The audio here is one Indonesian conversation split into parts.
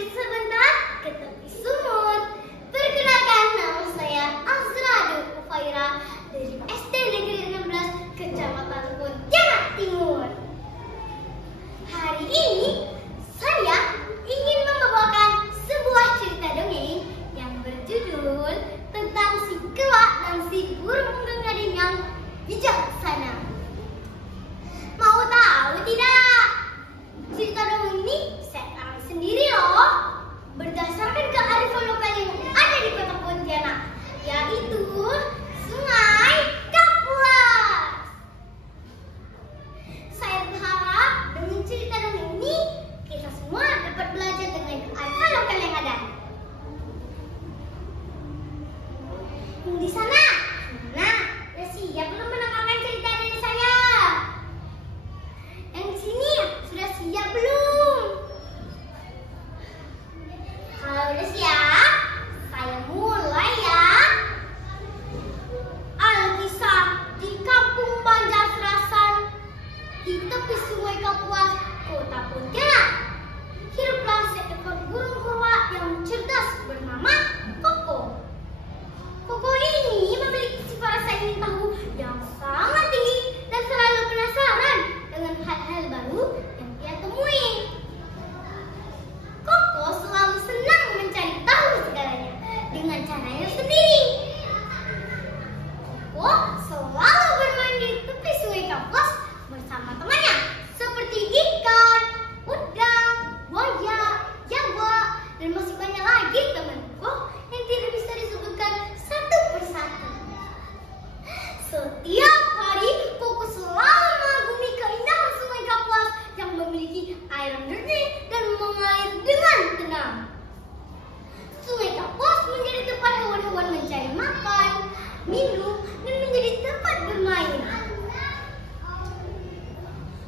mampir sebentar ke tepi sumur. Perkenalkan, nama saya Azra Ufaira dari SD Negeri 16 Kecamatan Pontianak Timur. Hari ini saya ingin membawakan sebuah cerita dongeng yang berjudul tentang si kelak dan si burung gading yang bijaksana. Mau tahu tidak? Cerita dongeng ini saya alami sendiri loh, berdasarkan kearifan lokal yang ada di kota Pontianak, yaitu Sungai Kapuas. Saya berharap dengan cerita dongeng ini kita semua dapat belajar dengan kearifan lokal yang ada. Di sana, udah siap belum mendengarkan cerita dari saya? Yang di sini sudah siap belum? Kalau udah siap, saya mulai ya. Alkisah di Kampung Banjarserasan, di tepi Sungai Kapuas, Kota Pontianak, hiduplah seekor burung kurwa yang cerdas bernama Koko. Koko ini memiliki sifat rasa ingin tahu yang sangat tinggi dan selalu penasaran dengan hal-hal baru yang dia temui. Koko selalu senang mencari tahu segalanya dengan caranya sendiri. Koko selalu bermain di tepi Sungai Kapuas bersama temannya seperti ikan, udang, buaya, jawa, dan masih banyak lagi teman Koko yang tidak bisa disebutkan satu persatu. Setiap hari Koko selalu mengagumi keindahan Sungai Kapuas yang memiliki air jernih dan mengalir dengan tenang. Sungai Kapuas menjadi tempat hewan-hewan mencari makan, minum, dan menjadi tempat bermain.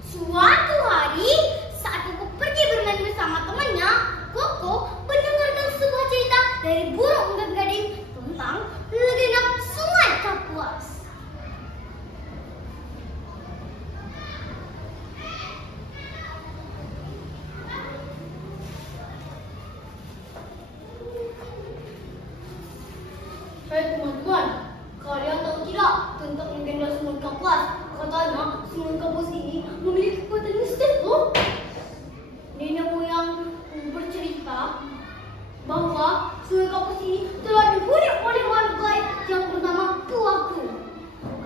Suatu hari, saat Koko pergi bermain bersama temannya, Koko mendengarkan sebuah cerita dari burung gading tentang legenda Sungai Kapuas. Hai teman-teman, kalian tahu tidak tentang legenda Sungai Kapuas? Katanya Sungai Kapuas ini memiliki kekuatan mistis loh. Nenek moyang bercerita bahwa Sungai Kapuas ini telah dihuni oleh makhluk gaib yang bernama Puaku.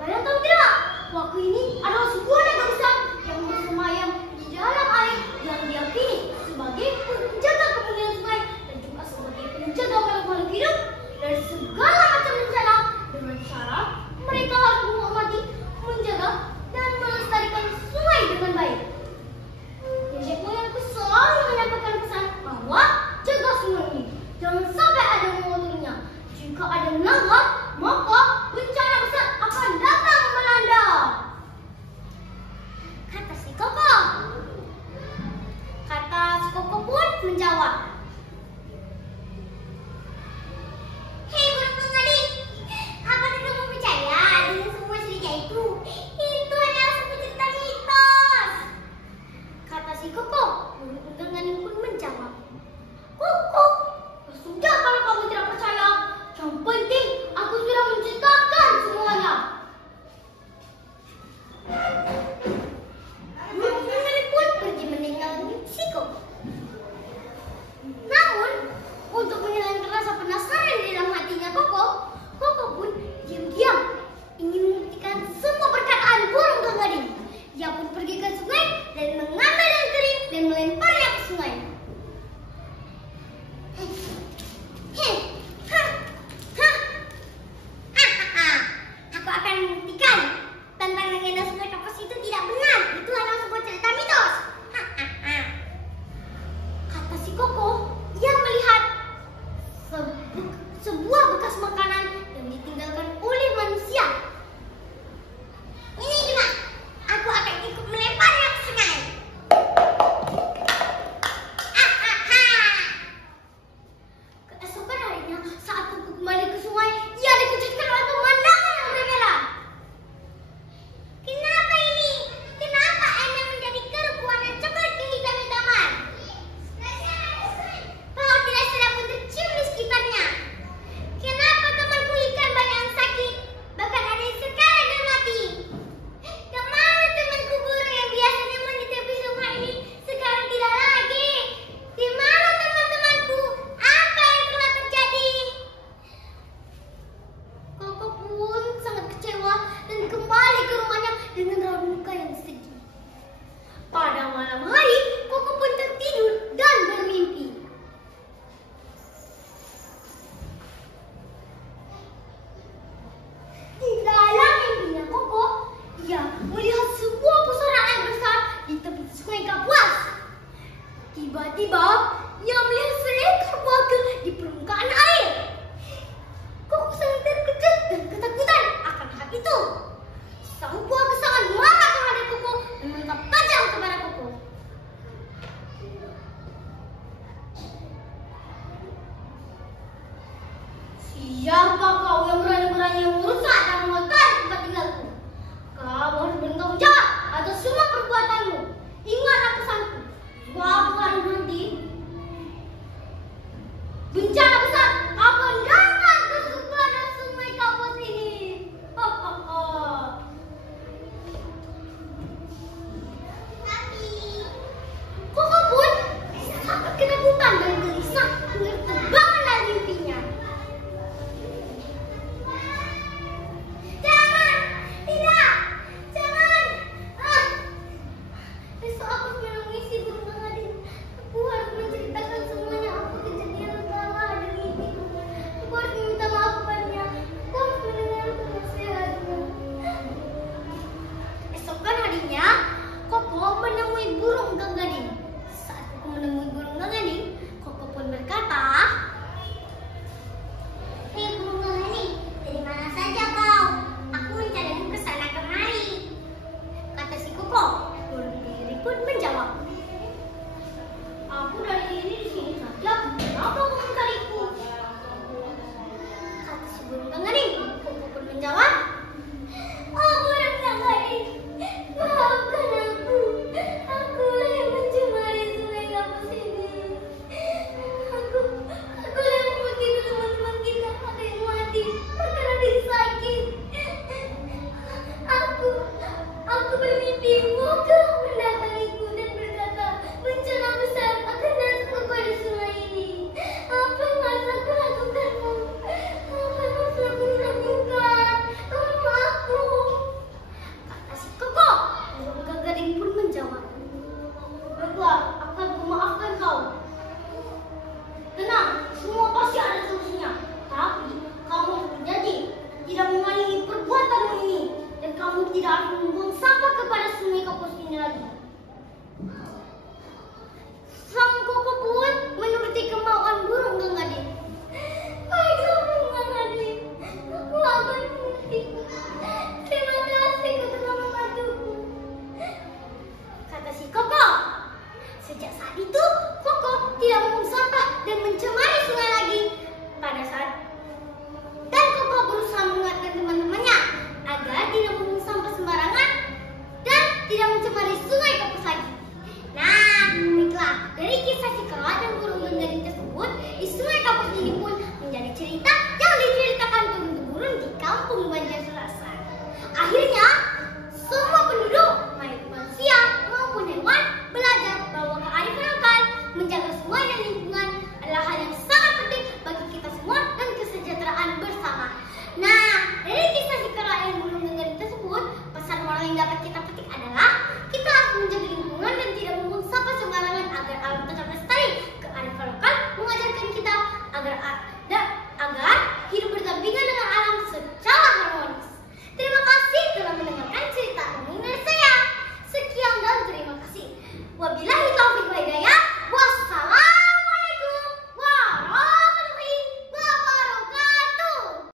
Kalian tahu tidak? Puaku ini adalah sebuah naga besar yang bersemayam di dalam air yang diyakini sebagai penjaga kemudian sungai dan juga sebagai penjaga makhluk hidup dari segala macam bencana, dengan syarat mereka harus menghormati, menjaga, dan melestarikan sungai dengan baik. Nenek moyangku selalu menyampaikan pesan bahwa jaga sungai ini, jangan sampai ada yang mengotorinya. Jika ada naga, maka bencana besar akan datang melanda. Kata si Koko. Kata si Koko pun menjawab, "Hei burung gading, apakah kamu percaya dengan semua cerita itu? Itu adalah sebuah cerita mitos." Kata si Koko. Burung gading pun menjawab, "Koko, sudah kalau kamu tidak percaya, yang penting aku sudah menceritakan semuanya." Burung gading pun pergi meninggalkan si Koko. Namun, untuk menghilangkan rasa penasaran di dalam hatinya Koko, Koko pun diam-diam ingin membuktikan semua perkataan burung gading. Ia pun pergi ke sungai dan mengambil daun kering dan melemparnya ke sungai. Aku akan membuktikan tentang legenda Sungai Kapuas itu tidak benar. Itu adalah sebuah cerita mitos. Kata si Koko. Ia melihat sebuah bekas makanan yang ditinggalkan oleh manusia. "Ini gimana? Aku akan ikut melemparnya ke sungai." Keesokan harinya, saat Koko kembali ke sungai, ia dikejutkan oleh pemandangan yang berbeda. "Kenapa ini? Kenapa Anda menjadi keruh warna coklat kehitaman-hitaman?" Tiba-tiba ia melihat seekor buaya di permukaan air. Koko sangat terkejut dan ketakutan akan hal itu. Sang buaya sangat marah terhadap Koko dan menatap tajam kepada Koko. Siapa kau yang berani-berani merusak dan mengotori tempat tinggalku? Kau harus bertanggung jawab atas semua perbuatanmu. Ingatlah pesanku. Suatu hari nanti bencana besar akan datang ke sepadan sungai kampus ini. Tapi Koko pun sangat ketakutan dan gelisah hingga terbanglah mimpinya. Jangan, tidak, jangan. Besok aku harus menangisi burung Aladin. Aku harus menceritakan semuanya apa kejadian yang telah ada di mimpiku. Aku harus meminta maaf kepadanya. Aku harus mendengarkan nasihatnya. Esokan harinya, Koko menemui burung Ganggading. Saat Koko menemui burung Ganggading, Koko pun berkata, "Hei burung Ganggading, dari mana saja kau? Aku mencarimu ke sana kemari," kata si Koko. Burung Ganggading pun menjawab, "Aku dari di sini saja. Kenapa kau mencariku?" Kata si burung Ganggading. Koko pun menjawab, "Oh burung Ganggading, maafkan aku. Akulah yang mencemari sungai kampus ini. Akulah yang membuat teman-teman kita ada yang mati karena dia sakit. Aku bermimpi Koko mendatangiku dan berkata bencana besar akan datang kepada sungai ini. Apa yang harus aku lakukan? Apa yang harus aku lakukan? Tolong aku," kata si Koko. Burung Ganggading pun menjawab, "Baiklah, akan memaafkan kau. Tenang, semua pasti ada solusinya. Tapi kamu harus berjanji tidak mengulangi perbuatanmu ini dan kamu tidak akan membuang sampah kepada sungai kampus ini lagi." Sang Koko pun menuruti kemauan burung Ganggading. "Baiklah burung Ganggading, aku akan mengikutimu. Terima kasih kau telah membantuku," kata si Koko. Sejak saat itu, Koko tidak membuang sampah dan mencemari sungai lagi. Dan Koko berusaha mengingatkan teman-temannya agar tidak membuang sampah sembarangan dan tidak mencemari sungai kampus lagi. Nah, baiklah, dari kisah si kera dan burung Ganggading tersebut, di sungai kampus ini pun menjadi cerita yang diceritakan turun-temurun di kampung Banjarnegara. Akhirnya,